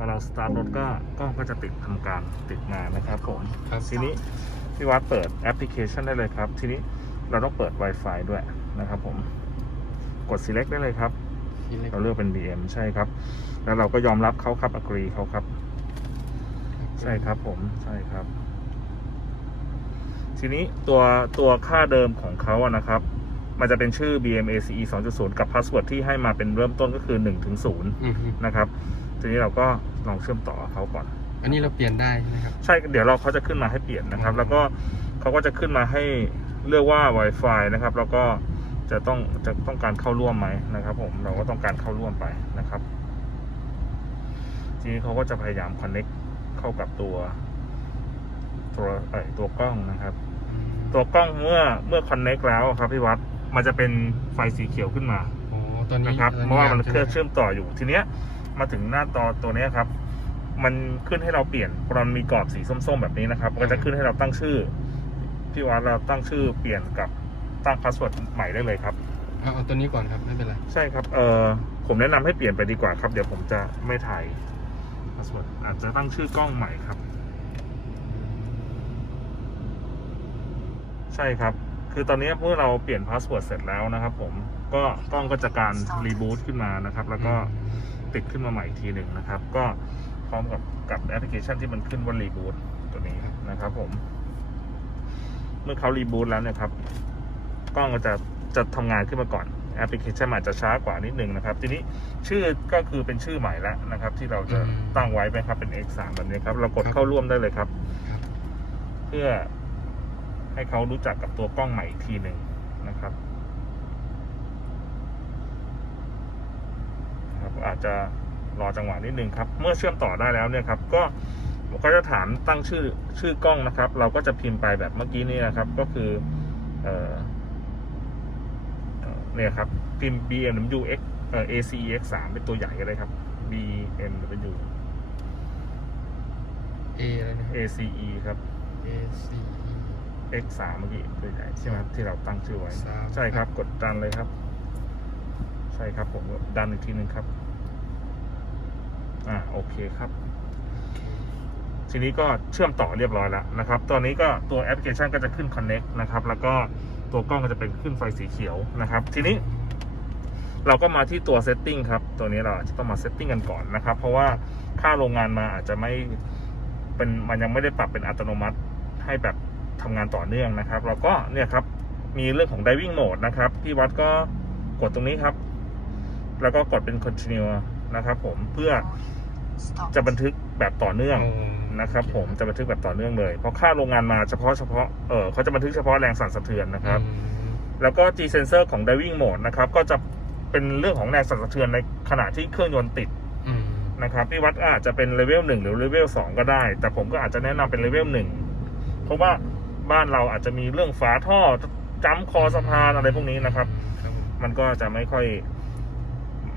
พอเราสตาร์ทรถก็กล้องก็จะติดทำการติดมานะครับผมครับทีนี้พี่วัดเปิดแอปพลิเคชันได้เลยครับ ทีนี้เราต้องเปิด Wi-Fi ด้วยนะครับผมกด select ได้เลยครับทีเล็กเราเลือกเป็น BM ใช่ครับ แล้วเราก็ยอมรับเขาครับ agree เขาครับ ใช่ครับผมใช่ครับ ทีนี้ตัวตัวค่าเดิมของเขาอะนะครับ มันจะเป็นชื่อ BMACE 2.0 กับพาสเวิร์ดที่ให้มาเป็นเริ่มต้นก็คือ1ถึง0อืมฮึนะครับ ทีนี้เราก็ลองเชื่อมต่อเขาก่อน อันนี้เราเปลี่ยนได้ใช่ไหมครับ ใช่เดี๋ยวเราเขาจะขึ้นมาให้เปลี่ยนนะครับอืมแล้วก็เขาก็จะขึ้นมาให้เลือกว่า Wi-Fi นะครับ แล้วก็จะต้องจะต้องการเข้าร่วมไหมนะครับ ผมเราก็ต้องการเข้าร่วมไปนะครับ ทีนี้เขาก็จะพยายาม connect เข้ากับตัว ตัวเอ่ยตัวกล้องนะครับอืมตัวกล้องเมื่อเมื่อ connect แล้วครับพี่วัดมันจะเป็นไฟสีเขียวขึ้นมาอ๋อตอนนี้นะครับตอเพราะว่ามันยังเครื่องใไหเชื่อมต่ออยู่ทีเนี้ย มาถึงหน้าต่อตัวเนี้ยครับ มันขึ้นให้เราเปลี่ยนพอมันมีกรอบสีส้มๆแบบนี้นะครับมันก็จะขึ้นให้เราตั้งชื่อพี่วัดเราตั้งชื่อเปลี่ยนกับตั้งพาสเวิร์ดใหม่ได้เลยครับเอาเอาตัวนี้ก่อนครับไม่เป็นไรใช่ครับเออผมแนะนำให้เปลี่ยนไปดีกว่าครับ เดี๋ยวผมจะไม่ถ่ายพาสเวิร์ดอาจจะตั้งชื่อกล้องใหม่ครับ ใช่ครับ คือตอนนี้เมื่อเราเปลี่ยนพาสเวิร์ดเสร็จแล้วนะครับ ผมก็กล้องก็จะการรีบูตขึ้นมานะครับ แล้วก็ ติดขึ้นมาใหม่อีกทีหนึ่งนะครับ ก็พร้อมกับกับแอปพลิเคชันที่มันขึ้นว่ารีบูตตัวนี้นะครับผม เมื่อเขารีบูตแล้วเนี่ยครับกล้องก็จะจะทำงานขึ้นมาก่อนแอปพลิเคชันมันอาจจะช้ากว่านิดนึงนะครับ ทีนี้ชื่อก็คือเป็นชื่อใหม่แล้วนะครับ ที่เราจะตั้งไว้ไหมครับเป็น X3 แบบนี้ครับ เรากดเข้าร่วมได้เลยครับครับ เพื่อให้เขารู้จักกับตัวกล้องใหม่อีกทีหนึ่งนะครับครับ อา จจะรอจังหวะนิดนึงครับ เมื่อเชื่อมต่อได้แล้วเนี่ยครับ ก็ก็จะถามตั้งชื่อชื่อกล้องนะครับ เราก็จะพิมพ์ไปแบบเมื่อกี้นี่นะครับ ก็คือเอ่อเอ่อเนี่ยครับ พิมพ์ BMW X เอ่อ ACE X3 เป็นตัวใหญ่ก็ได้ครับ BMW เออะไรนะ ACE ครับ A C E X3 เมื่อกี้ตัวใหญ่ใช่ไหมครับที่เราตั้งชื่อไว้สามใช่ครับ กดดันเลยครับ ใช่ครับผมดันอีกทีหนึ่งครับ อ่าโอเคครับทีนี้ก็เชื่อมต่อเรียบร้อยแล้วนะครับ ตอนนี้ก็ตัวแอปพลิเคชันก็จะขึ้น Connect นะครับ แล้วก็ตัวกล้องก็จะเป็นขึ้นไฟสีเขียวนะครับ ทีนี้ เราก็มาที่ตัว Setting ครับ ตัวนี้เราจะต้องมา Setting กันก่อนนะครับ เพราะว่าค่าโรงงานมาอาจจะไม่เป็นมันยังไม่ได้ปรับเป็นอัตโนมัติให้แบบทำงานต่อเนื่องนะครับ เราก็เนี่ยครับ มีเรื่องของ diving mode นะครับพี่วัดก็กดตรงนี้ครับ แล้วก็กดเป็น continue นะครับ ผมเพื่อ จะบันทึกแบบต่อเนื่องอ๋อนะครับ ผมจะบันทึกแบบต่อเนื่องเลย เพราะค่าโรงงานมาเฉพาะเฉพาะเออเขาจะบันทึกเฉพาะแรงสั่นสะเทือนนะครับอืมแล้วก็ G sensor ของ diving mode นะครับ ก็จะเป็นเรื่องของแรงสั่นสะเทือนในขณะที่เครื่องยนต์ติดอืมนะครับพี่วัดอาจจะเป็นเลเวลหนึ่งหรือเลเวลสองก็ได้ แต่ผมก็อาจจะแนะนำเป็นเลเวลหนึ่งเพราะว่าบ้านเราอาจจะมีเรื่องฝาท่อจ้ำคอสะพานอะไรพวกนี้นะครับครับผมมันก็จะไม่ค่อย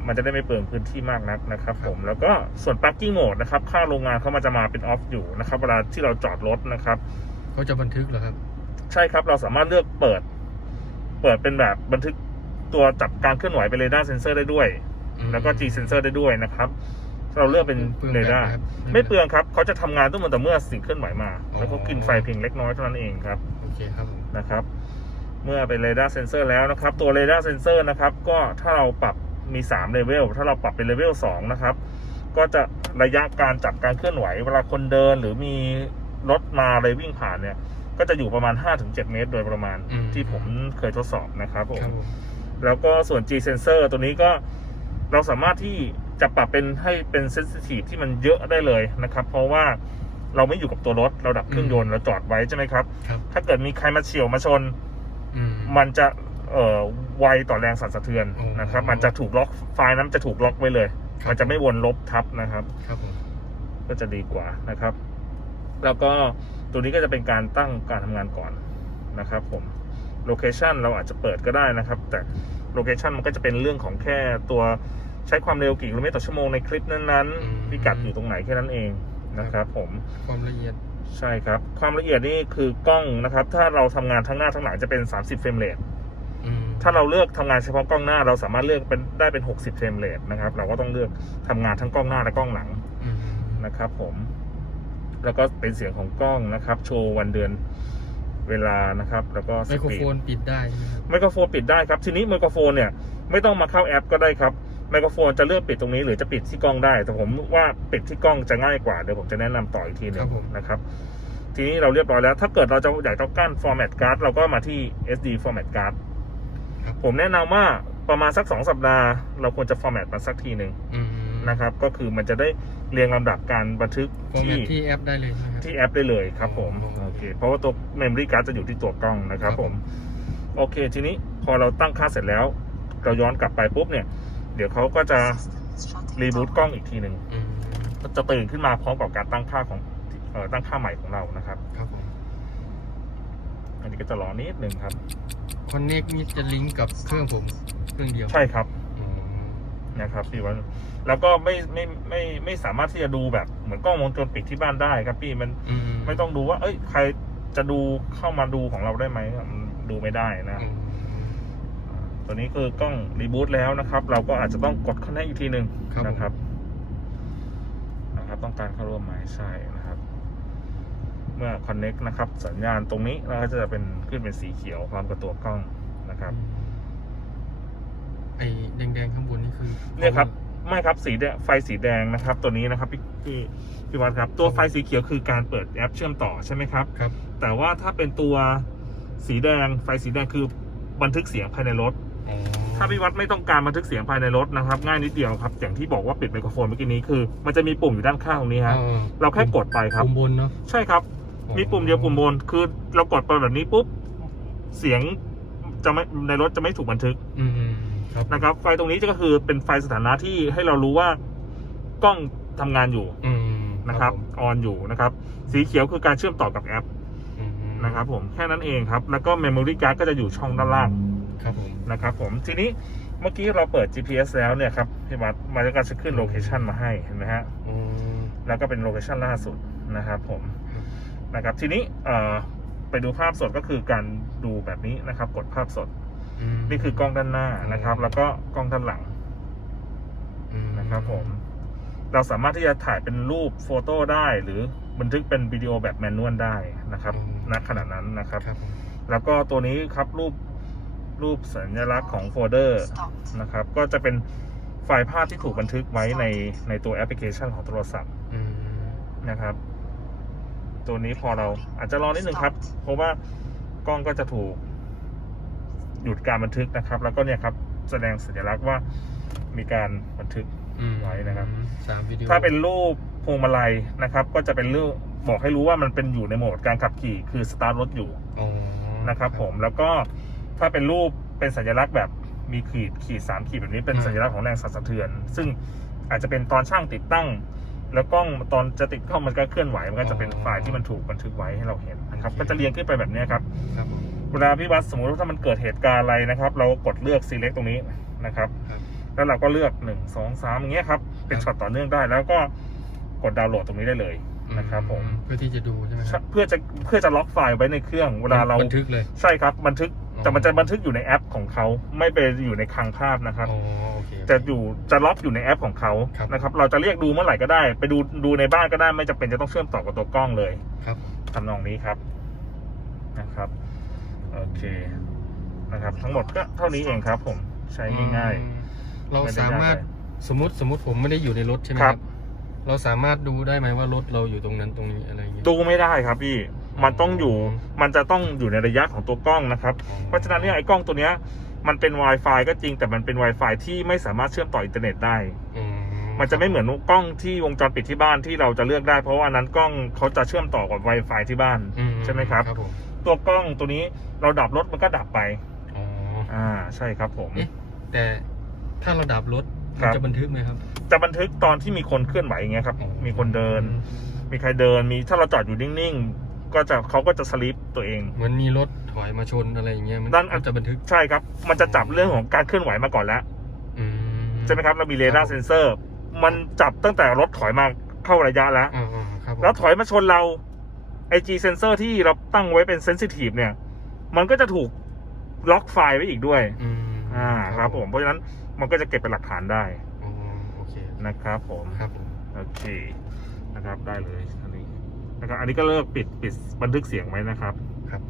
มันจะได้ไม่เปลืองพื้นที่มากนักนะครับ ผมแล้วก็ส่วน parking mode นะครับค่าโรงงานเขามันจะมาเป็นออฟอยู่นะครับเวลาที่เราจอดรถนะครับเขาจะบันทึกเหรอครับ ใช่ครับเราสามารถเลือกเปิด เปิดเป็นแบบบันทึกตัวจับการเคลื่อนไหวเป็นเรดาร์เซนเซอร์ได้ด้วยอืมแล้วก็ G sensor ได้ด้วยนะครับ เราเลือกเป็นเปลืองเรแบตดาร์ไหมครับไม่เปลืองครับเขาจะทำงานตั้งแต่เมื่อสิ่งเคลื่อนไหวมาอ๋อแล้วก็กินไฟเพียงเล็กน้อยเท่านั้นเองครับโอเคครับผมนะครับ เมื่อเป็นเรดาร์เซนเซอร์แล้วนะครับ ตัวเรดาร์เซนเซอร์นะครับ ก็ถ้าเราปรับ มี3เลเวลถ้าเราปรับเป็นเลเวล2นะครับ ก็จะระยะการจับการเคลื่อนไหว เวลาคนเดินหรือมีรถมาอะไรวิ่งผ่านเนี่ย ก็จะอยู่ประมาณ 5-7 เมตร โดยประมาณอืมที่ผมเคยทดสอบนะครับผมครับผมแล้วก็ส่วน G sensor ตัวนี้ก็เราสามารถที่จะปรับเป็นให้เป็น sensitive ที่มันเยอะได้เลยนะครับ เพราะว่าเราไม่อยู่กับตัวรถ เราดับเครื่องยนต์เราจอดไว้ใช่ไหมครับครับถ้าเกิดมีใครมาเฉียวมาชนอืมมันจะเอ่อ ไวต่อแรงสั่นสะเทือนอ๋อนะครับ มันจะถูกล็อกไฟล์นั้นจะถูกล็อกไว้เลยครับมันจะไม่วนลบทับนะครับ ครับผมก็จะดีกว่านะครับ แล้วก็ตัวนี้ก็จะเป็นการตั้งการทำงานก่อนนะครับผมโลเคชันเราอาจจะเปิดก็ได้นะครับ แต่โลเคชันมันก็จะเป็นเรื่องของแค่ตัวใช้ความเร็วกี่กิโลเมตรต่อชั่วโมงในคลิปนั้นๆพิกัดอยู่ตรงไหนแค่นั้นเองนะครับผมความละเอียดใช่ครับ ความละเอียดนี่คือกล้องนะครับ ถ้าเราทำงานทั้งหน้าทั้งหลังจะเป็น 30เฟรมเรทอืม ถ้าเราเลือกทำงานเฉพาะกล้องหน้า เราสามารถเลือกเป็นได้เป็น 60 เฟรมเรทนะครับ เราก็ต้องเลือกทำงานทั้งกล้องหน้าและกล้องหลังอืมนะครับ ผม แล้วก็เป็นเสียงของกล้องนะครับ โชว์วันเดือนเวลานะครับ แล้วก็ไมโครปีโฟดนปิดได้ใช่ไหมครับไมโครโฟนปิดได้ครับ ทีนี้ไมโครโฟนเนี่ย ไม่ต้องมาเข้าแอปก็ได้ครับไมโครโฟนจะเลือกปิดตรงนี้หรือจะปิดที่กล้องได้ แต่ผมว่าปิดที่กล้องจะง่ายกว่าเดี๋ยวผมจะแนะนำต่ออีกทีหนึงนะครับ ทีนี้เราเรียบร้อยแล้ว ถ้าเกิดเราจะอยากต้องการ format card เราก็มาที่ SD format card ครับ ผมแนะนำว่าประมาณสัก2สัปดาห์ เราควรจะ format มันสักทีหนึ่งอืมนะครับ ก็คือมันจะได้เรียงลำดับการบันทึกฟอร์แมที่ตที่แอปได้เลยใช่ไหมครับที่แอปได้เลยครับผมอ๋อโอเคเพราะว่าตัว memory card จะอยู่ที่ตัวกล้องนะครับครับผผมมโอเค ทีนี้พอเราตั้งค่าเสร็จแล้ว เราย้อนกลับไปปุ๊บเนี่ย เดี๋ยวเขาก็จะรีบูตกล้องอีกทีหนึ่งอืมจะตื่นขึ้นมาพร้อมกับการตั้งค่าของเอ่อตั้งค่าใหม่ของเรานะครับ ครับผมอันนี้ก็จะรอนิดหนึ่งครับ คอนเน็กนี่จะลิงก์กับเครื่องผมเครื่องเดียวใช่ครับอ๋อนะครับพี่วันแล้วก็ไม่ไม่ไม่ไม่สามารถที่จะดูแบบเหมือนกล้องวงจรปิดที่บ้านได้ครับพี่มันอืมไม่ต้องดูว่า เอ้ย ใครจะดูเข้ามาดูของเราได้ไหมมันดูไม่ได้นะ อืมตัวนี้คือกล้องรีบูตแล้วนะครับ เราก็อาจจะต้องกดคอนเนคอีกทีหนึ่งครับผม นะครับนะครับ ต้องการเข้าร่วมไหมใช่นะครับเมื่อคอนเน c t นะครับ สัญญาณตรงนี้เราก็จะเป็นขึ้นเป็นสีเขียวพร้อมกับตัวกล้องนะครับไอ้แดงๆข้างบนนี่คือเนี่ยครับไม่ครับสีแดงไฟสีแดงนะครับ ตัวนี้นะครับพี่พี่พี่วัดครับ ตัวไฟสีเขียวคือการเปิดแอปเชื่อมต่อใช่ไหมครับครับ แต่ว่าถ้าเป็นตัวสีแดงไฟสีแดงคือบันทึกเสียงภายในรถอ๋อถ้าพี่วัดไม่ต้องการบันทึกเสียงภายในรถนะครับ ง่ายนิดเดียวครับ อย่างที่บอกว่าปิดไมโครโฟนเมื่อกี้นี้คือ มันจะมีปุ่มอยู่ด้านข้างตรงนี้ฮะออเราแค่กดไปครับปุ่มบนเนาะใช่ครับ มีปุ่มเดียวปุ่มบน คือเรากดไปแบบนี้ปุ๊บ เสียงจะไม่ในรถจะไม่ถูกบันทึกอืมครับนะครับ ไฟตรงนี้ก็คือเป็นไฟสถานะที่ให้เรารู้ว่ากล้องทำงานอยู่อืมนะครับผมออนอยู่นะครับ สีเขียวคือการเชื่อมต่อกับแอปอืมนะครับผมแค่นั้นเองครับ แล้วก็ Memory Card ก็จะอยู่ช่องด้านล่างครับผมนะครับผมทีนี้เมื่อกี้เราเปิด GPS แล้วเนี่ยครับพี่วัดมันก็จะขึ้นโลเคชันมาให้เห็นไหมฮะอืมแล้วก็เป็นโลเคชันล่าสุดนะครับผมครับ นะครับ ทีนี้เอ่อไปดูภาพสดก็คือการดูแบบนี้นะครับ กดภาพสดอืมนี่คือกล้องด้านหน้านะครับ แล้วก็กล้องด้านหลังอืมนะครับผม เราสามารถที่จะถ่ายเป็นรูปโฟโต้ได้ หรือบันทึกเป็นวิดีโอแบบแมนนวลได้นะครับณขณะนั้นนะครับครับผมแล้วก็ตัวนี้ครับรูปรูปสัญลักษณ์ของโฟลเดอร์นะครับ ก็จะเป็นไฟล์ภาพที่ถูกบันทึกไว้ในในตัวแอปพลิเคชันของโทรศัพท์อืมนะครับ ตัวนี้พอเราอาจจะรอนิดนึงครับ เพราะว่ากล้องก็จะถูก หยุดการบันทึกนะครับ แล้วก็เนี่ยครับ แสดงสัญลักษณ์ว่ามีการบันทึกอืมไว้นะครับสามวิดีโอถ้าเป็นรูปพวงมาลัยนะครับ ก็จะเป็นรูปบอกให้รู้ว่ามันเป็นอยู่ในโหมดการขับขี่คือสตาร์ทรถอยู่อ๋อนะครับผมแล้วก็ถ้าเป็นรูปเป็นสัญลักษณ์แบบมีขีดขีดสามขีดแบบนี้เป็นสัญลักษณ์ของแรงสั่นสะเทือน ซึ่งอาจจะเป็นตอนช่างติดตั้ง แล้วกล้องตอนจะติดกล้องมันก็เคลื่อนไหวมันก็จะเป็นไฟล์ที่มันถูกบันทึกไว้ให้เราเห็นนะครับก็จะเรียงขึ้นไปแบบนี้ครับครับผมเวลาพี่วัดสมมติว่าถ้ามันเกิดเหตุการณ์อะไรนะครับ เรากดเลือก select ตรงนี้นะครับ ครับแล้วเราก็เลือกหนึ่งสองสามอย่างเงี้ยครับเป็นช็อตต่อเนื่องได้ แล้วก็กดดาวน์โหลดตรงนี้ได้เลยนะครับผมเพื่อที่จะดูใช่ไหมครับเพื่อจะเพื่อจะล็อกไฟล์ไว้ในเครื่องเวลาเราบันทึกเลย ใช่ครับบันทึกอ๋อ แต่มันจะบันทึกอยู่ในแอปของเขาไม่ไปอยู่ในคลังภาพนะครับ อ๋อโอเค จะอยู่จะล็อกอยู่ในแอปของเขาครับนะครับ เราจะเรียกดูเมื่อไหร่ก็ได้ ไปดูดูในบ้านก็ได้ ไม่จำเป็นจะต้องเชื่อมต่อกับตัวกล้องเลยครับ ทำนองนี้ครับนะครับโอเคนะครับ ทั้งหมดก็เท่านี้เองครับ ผมใช้ง่ายอืมเราไม่ได้สามารถยากเลยสมมติสมมติผมไม่ได้อยู่ในรถใช่ไหมคครัรับ บ เราสามารถดูได้ไหมว่ารถเราอยู่ตรงนั้นตรงนี้อะไรอย่างเงี้ยๆดูไม่ได้ครับพี่ มันต้องอยู่อืมมันจะต้องอยู่ในระยะของตัวกล้องนะครับอ๋อเพราะฉะนั้นเนี่ยไอ้กล้องตัวเนี้ยมันเป็น Wi-Fi ก็จริงแต่มันเป็น Wi-Fi ที่ไม่สามารถเชื่อมต่ออินเทอร์เน็ตได้อืมันจะไม่เหมือนกล้องที่วงจรปิดที่บ้านที่เราจะเลือกได้ เพราะว่านั้นกล้องเขาจะเชื่อมต่อกับ Wi-Fi ที่บ้านอืใช่ไหมครับครับผมตัวกล้องตัวนี้เราดับรถมันก็ดับไปอ๋ออ่าใช่ครับผมเอ๊ะแต่ถ้าเราดับรถครัมันบจะบันทึกไหมครับ จะบันทึกตอนที่มีคนเคลื่อนไหวอย่างเงี้ยครับอ๋อมีคนเดิน มีใครเดินมีถ้าเราจอดอยู่นิ่งๆ ก็จะเขาก็จะสลิปตัวเอง เหมือนมีรถถอยมาชนอะไรอย่างเงี้ยมันด้านมันจะบันทึกใช่ครับ มันจะจับเรื่องของการเคลื่อนไหวมาก่อนแล้วอืมใช่ไหมครับเรามีเรดาคบร์เซนเซอร์ มันจับตั้งแต่รถถอยมาเข้าระยะแล้ว อ่าๆครับผมแล้วถอยมาชนเราไอจีเซนเซอร์ที่เราตั้งไว้เป็นเซนซิทีฟเนี่ย มันก็จะถูกล็อกไฟล์ไว้อีกด้วย อืมอ่าครับผมเพราะฉะนั้นมันก็จะเก็บเป็นหลักฐานได้อ๋อโอเคนะครับผม ครับผม โอเคนะครับได้เลยอันนี้ นะครับ อันนี้ก็เลิกปิดปิดบันทึกเสียงไว้นะครับ ครับ